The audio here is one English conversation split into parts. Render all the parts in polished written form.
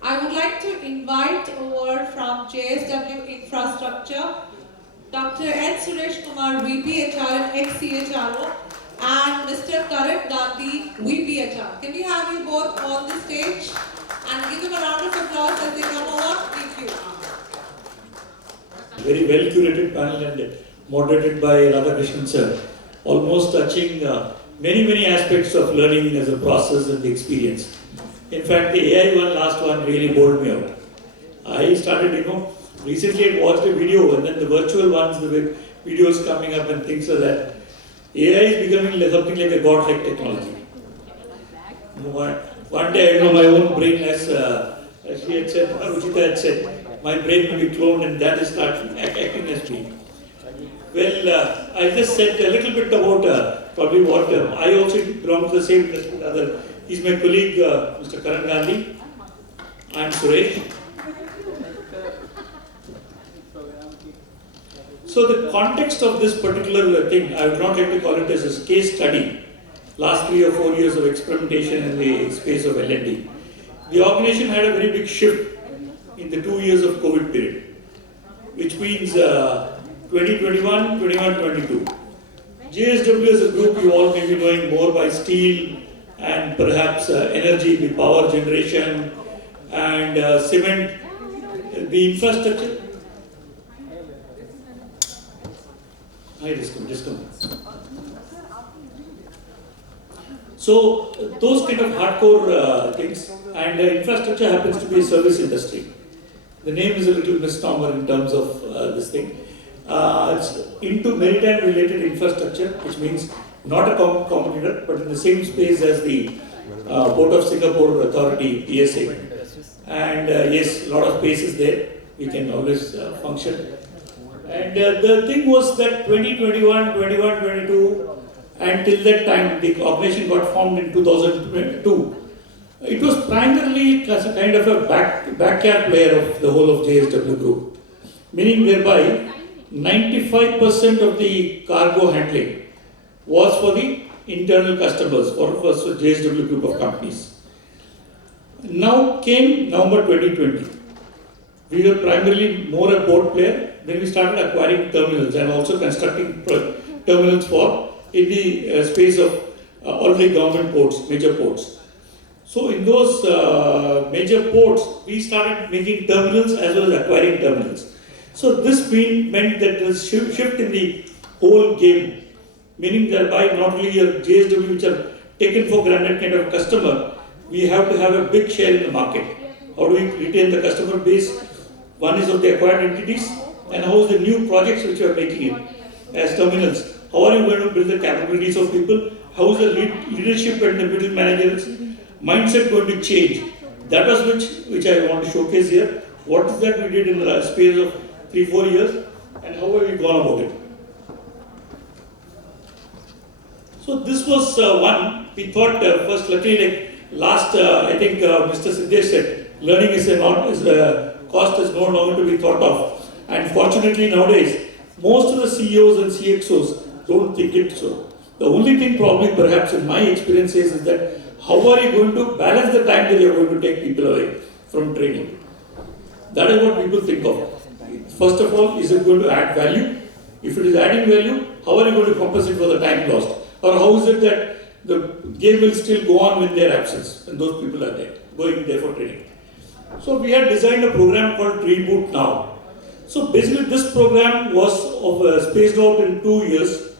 I would like to invite over from JSW Infrastructure, Dr. Suresh Kumar, VP HR and ex-CHRO, and Mr. Karan Gandhi, VP HR. Can we have you both on the stage and give them a round of applause as they come over? Thank you. Very well curated panel and moderated by Radhakrishnan sir, almost touching many aspects of learning as a process and the experience. In fact, the AI last one really bowled me out. I started, recently I watched a video and then the virtual ones, the videos coming up and things like that. AI is becoming something like a godlike technology. One day, my own brain, as she had said, Ruchita had said, my brain will be cloned and that is starting acting as me. Well, I just said a little bit about probably what I also belong to the same industry. He's my colleague, Mr. Karan Gandhi. I'm Suresh. So the context of this particular thing, I would not like to call it as a case study. Last 3 or 4 years of experimentation in the space of L&D. The organization had a very big shift in the 2 years of COVID period, which means 2021, 22. JSW as a group, you all may be knowing more by steel and perhaps energy, the power generation and cement, the infrastructure. Just come. So those kind of hardcore things, and infrastructure happens to be a service industry. The name is a little misnomer in terms of this thing. It's into maritime related infrastructure, which means not a competitor, but in the same space as the Port of Singapore Authority, PSA. And yes, a lot of space is there. We can always function. And the thing was that 2021, 22, until that time, the organization got formed in 2002. It was primarily as a kind of a backyard player of the whole of JSW Group, meaning whereby 95% of the cargo handling was for the internal customers, for JSW Group of companies. Now came November 2020. We were primarily more a port player. Then we started acquiring terminals and also constructing terminals for in the space of all the government ports, major ports. So in those major ports, we started making terminals as well as acquiring terminals. So this meant that there was shift in the whole game, meaning thereby not only a JSW which are taken for granted kind of customer, we have to have a big share in the market. How do we retain the customer base? One is of the acquired entities, and how is the new projects which you are making it as terminals? How are you going to build the capabilities of people? How is the leadership and the middle managers mindset going to change? That was which I want to showcase here. What is that we did in the space of 3-4 years, and how have we gone about it? So this was one. We thought first, luckily, like last, I think Mr. Siddesh said, learning is cost is no longer to be thought of. And fortunately nowadays, most of the CEOs and CXOs don't think it so. The only thing probably perhaps in my experience is that how are you going to balance the time that you are going to take people away from training? That is what people think of. First of all, is it going to add value? If it is adding value, how are you going to compensate for the time lost? Or how is it that the game will still go on with their absence and those people are there, going there for training? So we had designed a program called Reboot Now. So basically this program was spaced out in 2 years.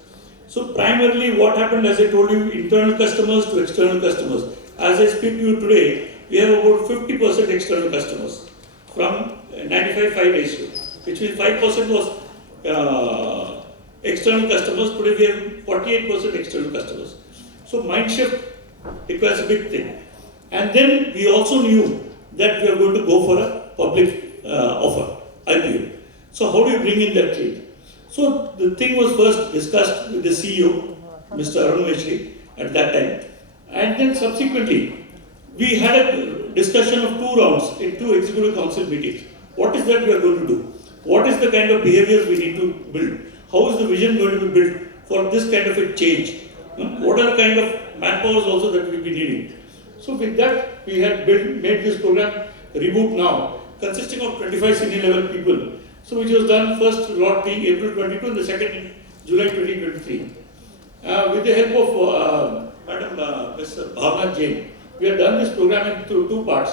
So primarily what happened, as I told you, internal customers to external customers. As I speak to you today, we have about 50% external customers from 95-5 ratio, which means 5% was external customers. Today we have 48% external customers. So mind shift requires a big thing. And then we also knew that we are going to go for a public offer, IPO. So how do you bring in that trade? So the thing was first discussed with the CEO, Mr. Arun Meshri, at that time. And then subsequently, we had a discussion of 2 rounds in 2 executive council meetings. What is that we are going to do? What is the kind of behaviors we need to build? How is the vision going to be built for this kind of a change? What are the kind of manpowers also that we will be needing? So with that, we had made this program reboot now, consisting of 25 senior level people. So which was done first lot being April 22 and the second in July 2023. With the help of Madam Ms. Bhavna Jain, we have done this program into two parts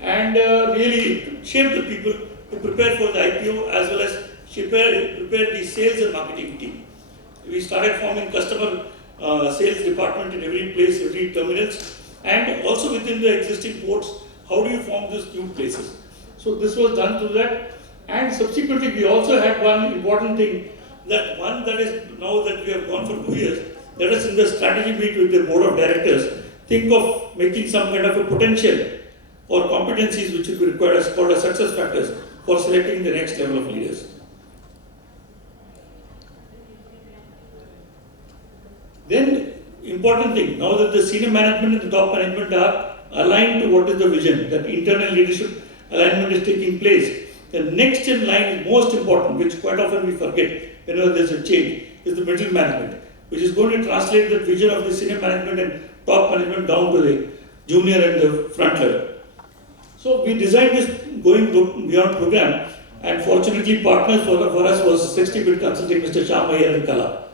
and really shaped the people to prepare for the IPO as well as prepare the sales and marketing team. We started forming customer sales department in every place, every terminals, and also within the existing ports, how do you form these new places? So this was done through that, and subsequently we also had one important thing, that one that is now that we have gone for 2 years, that is in the strategy meet with the board of directors, think of making some kind of a potential or competencies which will be required as called as success factors for selecting the next level of leaders. Then, important thing, now that the senior management and the top management are aligned to what is the vision, that internal leadership alignment is taking place, the next in line is most important, which quite often we forget whenever there is a change, is the middle management, which is going to translate the vision of the senior management and top management down to the junior and the front level. So we designed this going beyond program, and fortunately partners for us was 60-bit consulting Mr. Shyam Iyer and Kala.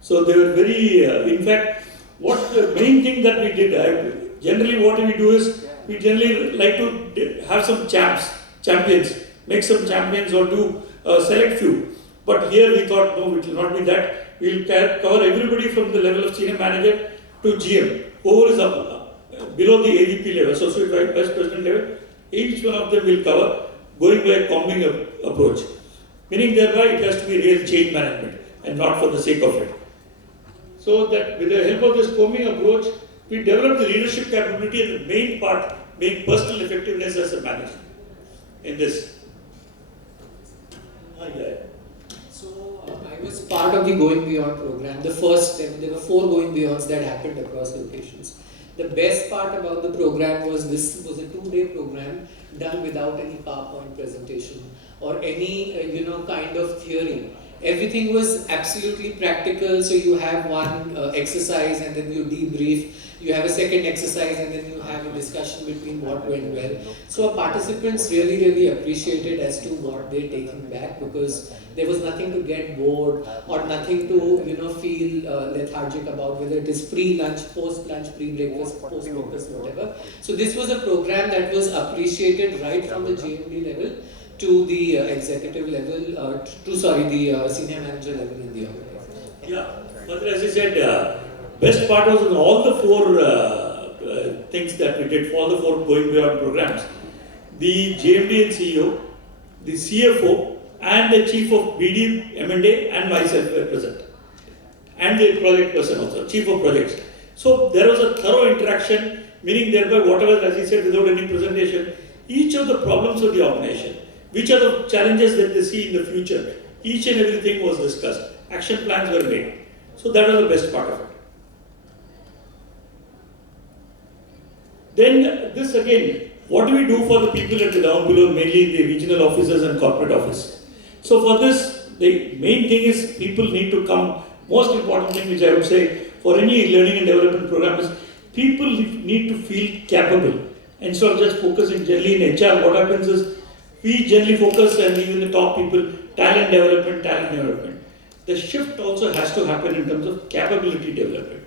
So they were very, in fact, what the main thing that we did, generally what we do is, we generally like to have some champions, make some champions or do select few. But here we thought, no, it will not be that. We will cover everybody from the level of senior manager to GM. Whoever is up, below the AVP level, Associate Vice President level, each one of them will cover, going by a combing approach. Meaning thereby it has to be real change management and not for the sake of it. So that with the help of this combing approach, we develop the leadership capability and the main part being personal effectiveness as a manager in this. So I was part of the Going Beyond program. The first step, there were 4 Going Beyonds that happened across locations. The best part about the program was this was a 2-day program done without any PowerPoint presentation or any kind of theory. Everything was absolutely practical. So you have one exercise and then you debrief. You have a second exercise and then you have a discussion between what went well. So our participants really appreciated as to what they're taking back, because there was nothing to get bored or nothing to feel lethargic about, whether it is pre-lunch, post-lunch, pre-breakfast, post-breakfast, whatever. So this was a program that was appreciated right from the GMD level to the executive level, the senior manager level in the organization. Yeah, but as I said, best part was in all the 4 things that we did, for all the 4 Going Beyond programs. The JMD and CEO, the CFO, and the Chief of BD, M&A, and myself were present. And the project person also, Chief of Projects. So there was a thorough interaction, meaning thereby whatever, as he said, without any presentation, each of the problems of the organization, which are the challenges that they see in the future, each and everything was discussed. Action plans were made. So that was the best part of it. Then this again, what do we do for the people at the down below, mainly the regional offices and corporate office? So for this, the main thing is people need to come. Most important thing which I would say for any learning and development program is people need to feel capable. Instead of just focusing generally in HR, what happens is we generally focus, and even the top people, talent development. The shift also has to happen in terms of capability development.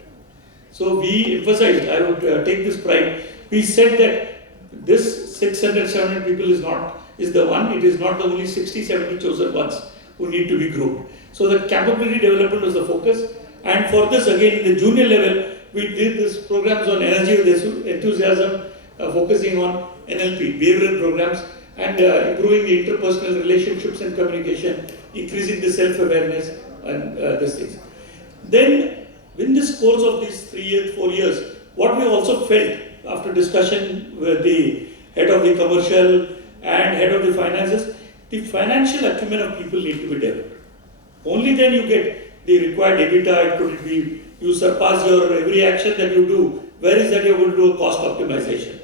So we emphasized, I would take this pride, we said that this 600, 700 people is the one, it is not the only 60, 70 chosen ones who need to be grouped. So the capability development was the focus, and for this again in the junior level, we did this programs on energy with enthusiasm, focusing on NLP, behavioral programs, and improving the interpersonal relationships and communication, increasing the self-awareness and these things. Then, in this course of these 3 years, 4 years, what we also felt after discussion with the head of the commercial and head of the finances, the financial acumen of people need to be developed. Only then you get the required EBITDA. It could be you surpass your every action that you do. Where is that you're going to do a cost optimization?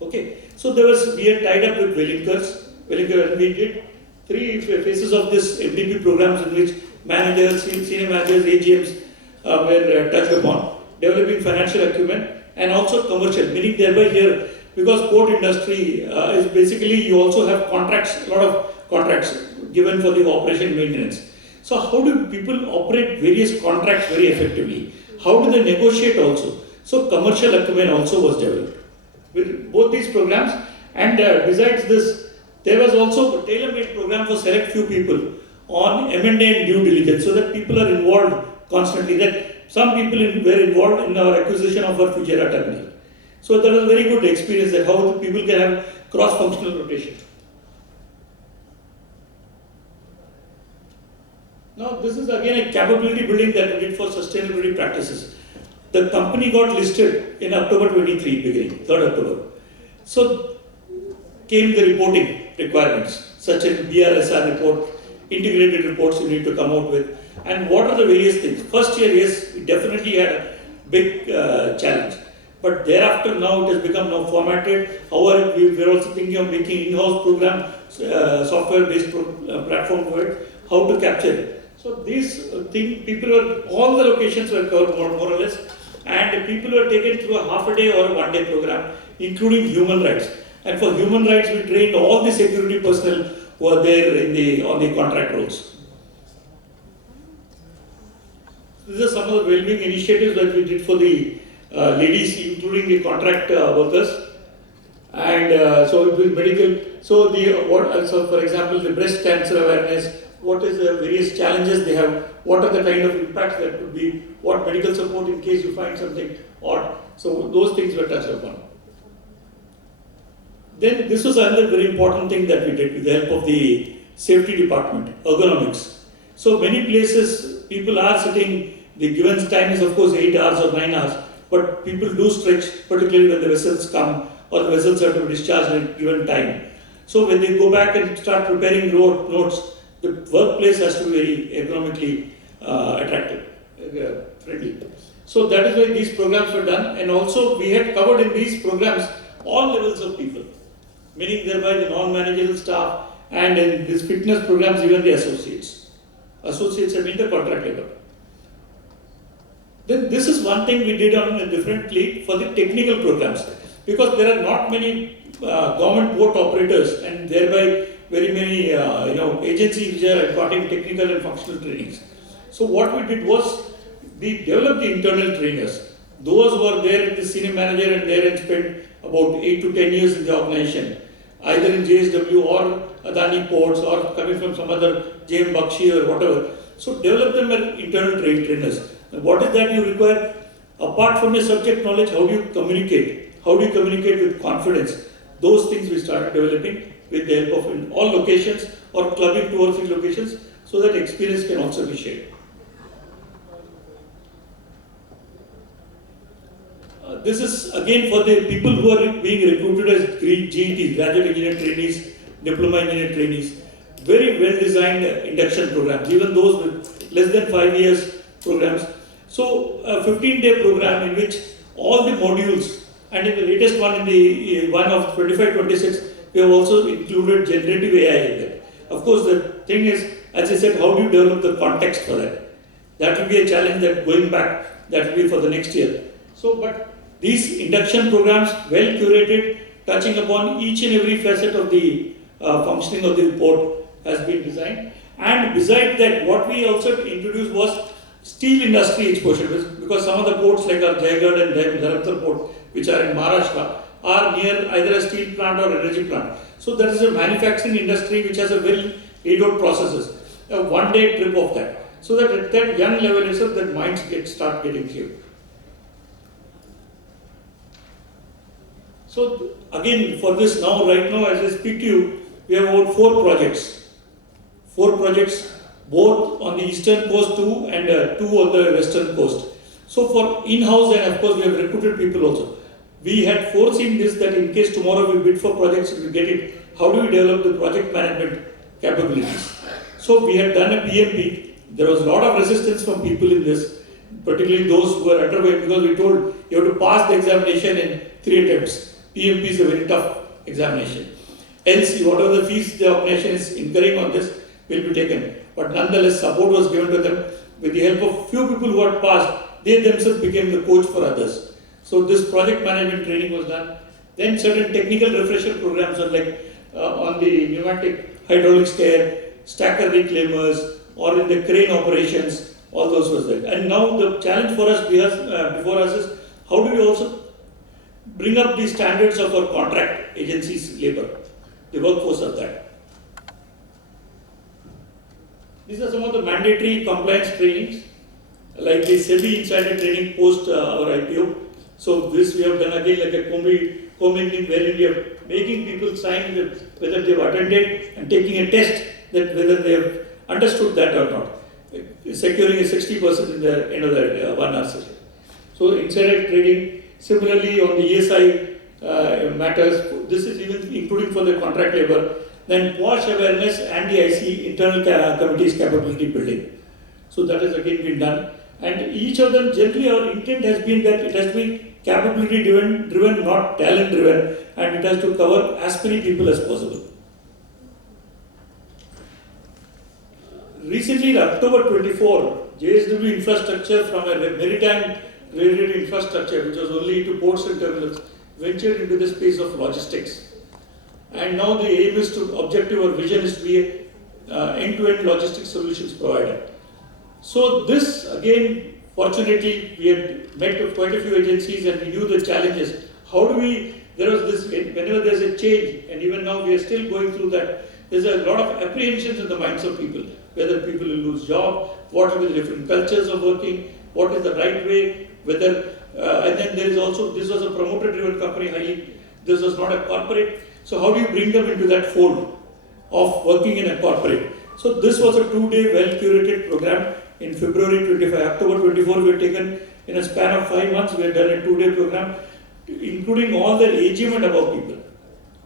Okay. So we had tied up with Wellinkers, and we did 3 phases of this MDP programs in which managers, senior managers, AGMs were touched upon, developing financial acumen and also commercial, meaning thereby here because port industry is basically, you also have contracts, a lot of contracts given for the operation maintenance. So how do people operate various contracts very effectively? How do they negotiate also? So commercial acumen also was developed with both these programs. And besides this, there was also a tailor-made program for select few people on M&A and due diligence, so that people are involved constantly. That some people were involved in our acquisition of our Fujairah terminal. So that was a very good experience, that how the people can have cross-functional rotation. Now this is again a capability building that we did for sustainability practices. The company got listed in October 23 beginning, 3rd October. So came the reporting requirements, such as BRSR report, integrated reports you need to come out with, and what are the various things. First year, yes, we definitely had a big challenge, but thereafter now it has become now formatted. However, we are also thinking of making in-house program, software-based platform for it, how to capture it. So these things, people were, all the locations were covered more or less, and people were taken through a half a day or a 1 day program, including human rights. And for human rights, we trained all the security personnel who are there on the contract roles. These are some of the well-being initiatives that we did for the ladies, including the contract workers. And so it was medical. So for example, the breast cancer awareness. What is the various challenges they have? What are the kind of impacts that could be? What medical support in case you find something odd? So those things were touched upon. Then this was another very important thing that we did with the help of the safety department, ergonomics. So many places people are sitting, the given time is of course 8 hours or 9 hours, but people do stretch, particularly when the vessels come or the vessels are to be discharged at a given time. So when they go back and start preparing notes, the workplace has to be very ergonomically attractive, friendly. So that is why these programs were done, and also we had covered in these programs all levels of people, meaning thereby the non-managerial staff, and in these fitness programs even the associates. Associates have been the contract labor. Then this is one thing we did on a differently for the technical programs, because there are not many government port operators and thereby very many agencies which are imparting technical and functional trainings. So what we did was we developed the internal trainers. Those who are there, the senior manager and there and spent about 8 to 10 years in the organization, either in JSW or Adani ports or coming from some other JM Bakshi or whatever. So develop them as internal trainers. And what is that you require? Apart from your subject knowledge, how do you communicate? How do you communicate with confidence? Those things we started developing with the help of in all locations or clubbing 2 or 3 locations, so that experience can also be shared. This is again for the people who are being recruited as GETs, Graduate Engineer Trainees, Diploma Engineer Trainees. Very well designed induction programs, even those with less than 5 years programs. So a 15-day program in which all the modules, and in the latest one, in the one of 25-26, we have also included generative AI in that. Of course, the thing is, as I said, how do you develop the context for that? That will be a challenge that going back, that will be for the next year. So, but these induction programs, well curated, touching upon each and every facet of the functioning of the port has been designed. And besides that, what we also introduced was steel industry exposure, because some of the ports like our Jaigarh and Dharamtar port, which are in Maharashtra, are near either a steel plant or energy plant. So there is a manufacturing industry which has a well laid out processes, a 1-day trip of that. So that at that young level itself, that minds start getting clear. So again, for this now, right now, as I speak to you, we have about 4 projects. 4 projects, both on the eastern coast too, and 2 on the western coast. So for in-house, and of course we have recruited people also. We had foreseen this, that in case tomorrow we bid for projects, we get it, how do we develop the project management capabilities? So we had done a PMP. There was a lot of resistance from people in this, particularly those who were underway, because we told you have to pass the examination in 3 attempts. PMP is a very tough examination. Else, whatever the fees the organization is incurring on this will be taken. But nonetheless, support was given to them. With the help of few people who had passed, they themselves became the coach for others. So this project management training was done. Then certain technical refresher programs are like on the pneumatic hydraulic stair, stacker reclaimers, or in the crane operations, all those was there. And now the challenge for us before us is how do we also bring up the standards of our contract agencies labor, the workforce of that. These are some of the mandatory compliance trainings, like the SEBI insider training post our IPO. So this we have done again like a commingling wherein we are making people sign whether they have attended and taking a test that whether they have understood that or not, securing a 60% in the end of the 1 hour session. So insider trading, similarly on the ESI matters, this is even including for the contract labor, then POSH awareness and the IC internal committees capability building. So that has again been done. And each of them, generally our intent has been that it has to be capability driven, not talent driven, and it has to cover as many people as possible. Recently, in October 24, JSW Infrastructure from a maritime related infrastructure, which was only to ports and terminals, ventured into the space of logistics. And now the aim is to, objective or vision is to be end-to-end logistics solutions provider. So this again, fortunately, we had met with quite a few agencies and we knew the challenges. How do we, there was this, whenever there's a change, and even now we are still going through that, there's a lot of apprehensions in the minds of people, whether people will lose job, what will be the different cultures of working, what is the right way, whether, and then there is also, this was a promoter-driven company, highly, this was not a corporate. So how do you bring them into that fold of working in a corporate? So this was a 2-day well-curated program in February 25. October 24 we had taken in a span of 5 months, we had done a 2-day program, including all the AGM and above people,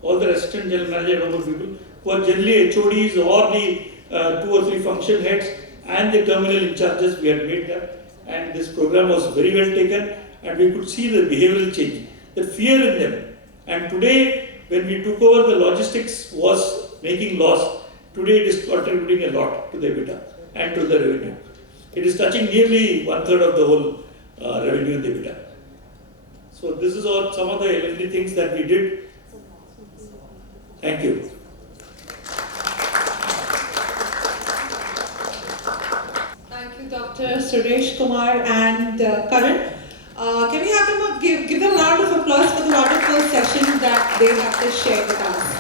all the assistant general manager and above people, who are generally HODs or the 2 or 3 function heads and the terminal in charges, we had made them. And this program was very well taken and we could see the behavioral change, the fear in them. And today, when we took over, the logistics was making loss. Today it is contributing a lot to the EBITDA and to the revenue. It is touching nearly 1/3 of the whole revenue in the EBITDA. So this is all some of the elementary things that we did. Thank you. Thank you, Dr. Suresh Kumar and Karan. Can we have them give them a round of applause for the wonderful session that they have just shared with us?